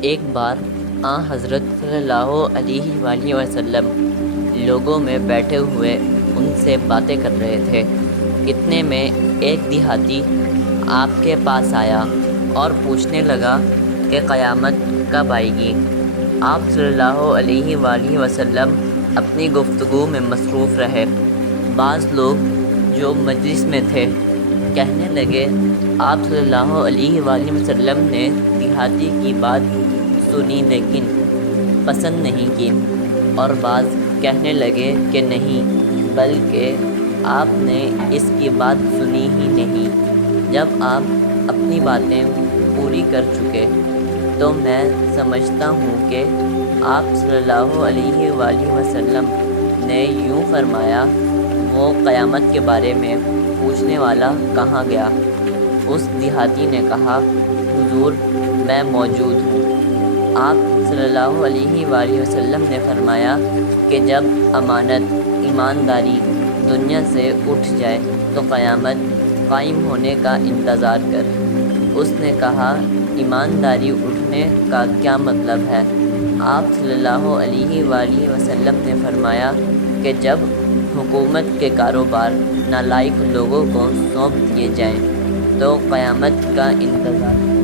ایک بار حضرت صلی اللہ علیہ وآلہ وسلم لوگوں میں بیٹھے ہوئے ان سے باتیں کر رہے تھے۔ اتنے میں ایک دیہاتی آپ کے پاس آیا اور پوچھنے لگا کہ قیامت کب آئے گی؟ آپ صلی اللہ علیہ وآلہ وسلم اپنی گفتگو میں مصروف رہے۔ بعض لوگ جو مجلس میں تھے کہنے لگے، آپ صلی اللہ علیہ وآلہ وسلم نے دیہاتی کی بات سنی لیکن پسند نہیں کی، اور بعض کہنے لگے کہ نہیں، بلکہ آپ نے اس کی بات سنی ہی نہیں۔ جب آپ اپنی باتیں پوری کر چکے تو میں سمجھتا ہوں کہ آپ صلی اللہ علیہ وآلہ وسلم نے یوں فرمایا، وہ قیامت کے بارے میں پوچھنے والا کہاں گیا؟ اس دیہاتی نے کہا، حضور میں موجود ہوں۔ آپ صلی اللہ علیہ وآلہ وسلم نے فرمایا کہ جب امانت ایمانداری دنیا سے اٹھ جائے تو قیامت قائم ہونے کا انتظار کر۔ اس نے کہا، ایمانداری اٹھنے کا کیا مطلب ہے؟ آپ صلی اللہ علیہ وآلہ وسلم نے فرمایا کہ جب حکومت کے کاروبار نالائق لوگوں کو سونپ دیے جائیں تو قیامت کا انتظار